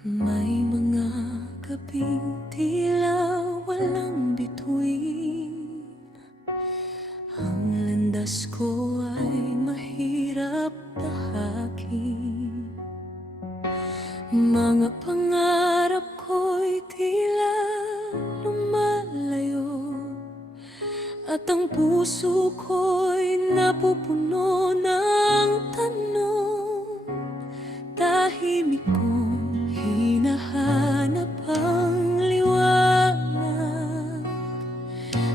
May mga gabing tila walang bituin. Ang landas ko ay mahirap tahakin. Mga pangarap ko'y tila lumalayo, at ang puso ko'y napupuno ng tanong. Tahimik kong hinahanap ang liwanag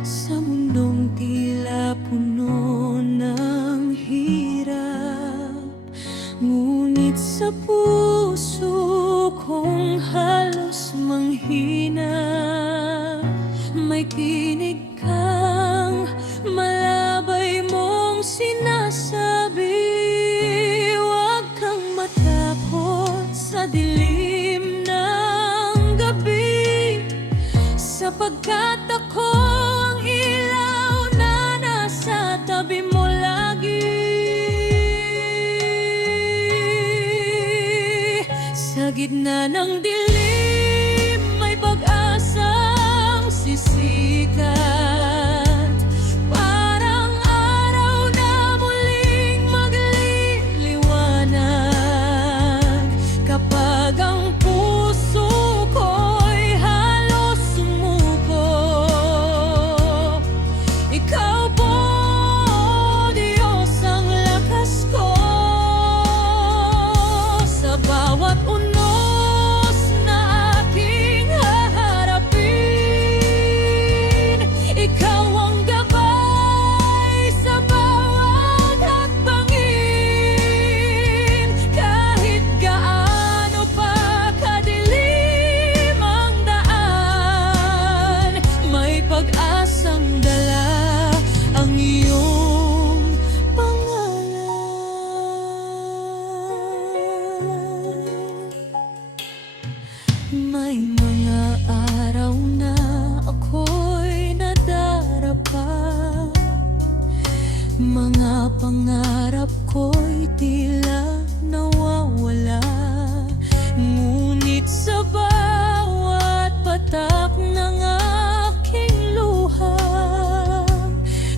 sa mundong tila puno ng hirap. Ngunit sa puso kong halos manghina, may tinig kang malabay mong sinasabi. Huwag kang matakot sa dilim ng gabi, sapagkat ako ang ilaw na nasa tabi mo lagi. Sa gitna ng dilim, may pag-asang sisikat, parang araw na muling magliliwanag. Kapag ang puso ko'y halos sumuko, ikaw po, Diyos, ang lakas ko. Sa bawat unos na aking haharapin, ikaw ang gabay sa bawat hakbangin. Kahit gaano pa kadilim ang daan, may pag-asang dala ang iyong pangalan. May mga araw na ako'y nadarapa, mga pangarap ko'y tila nawawala. Ngunit sa bawat patak ng aking luha,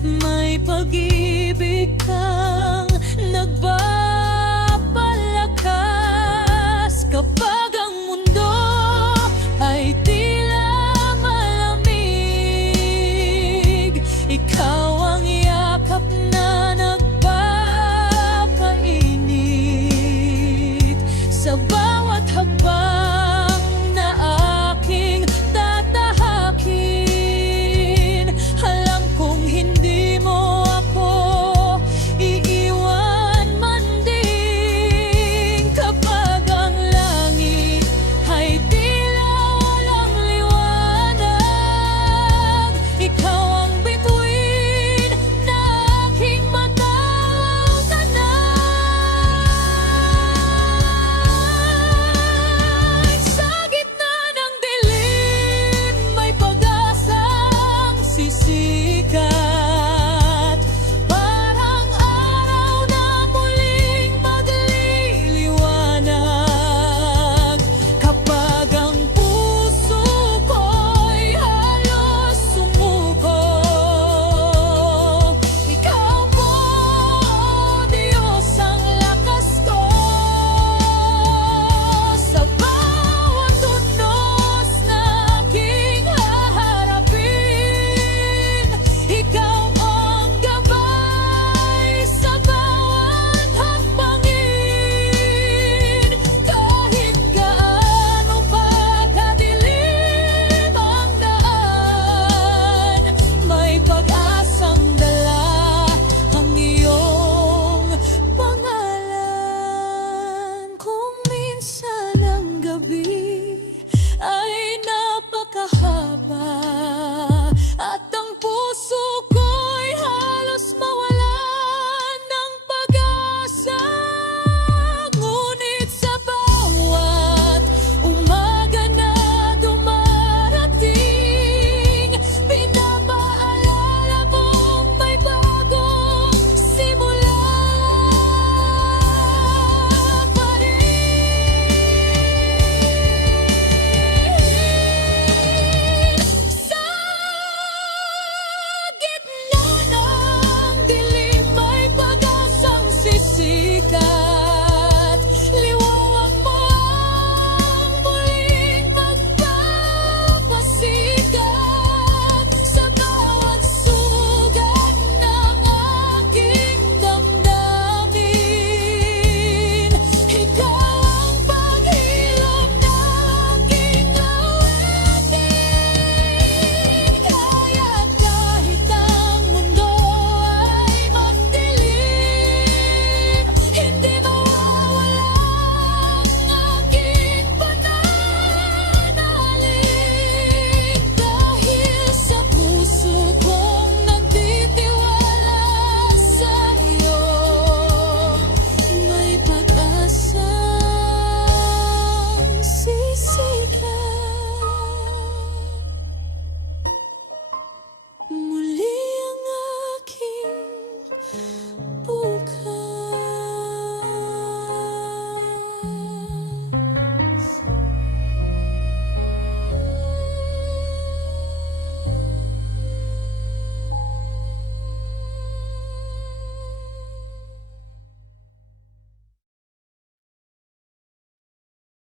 may pag-ibig ka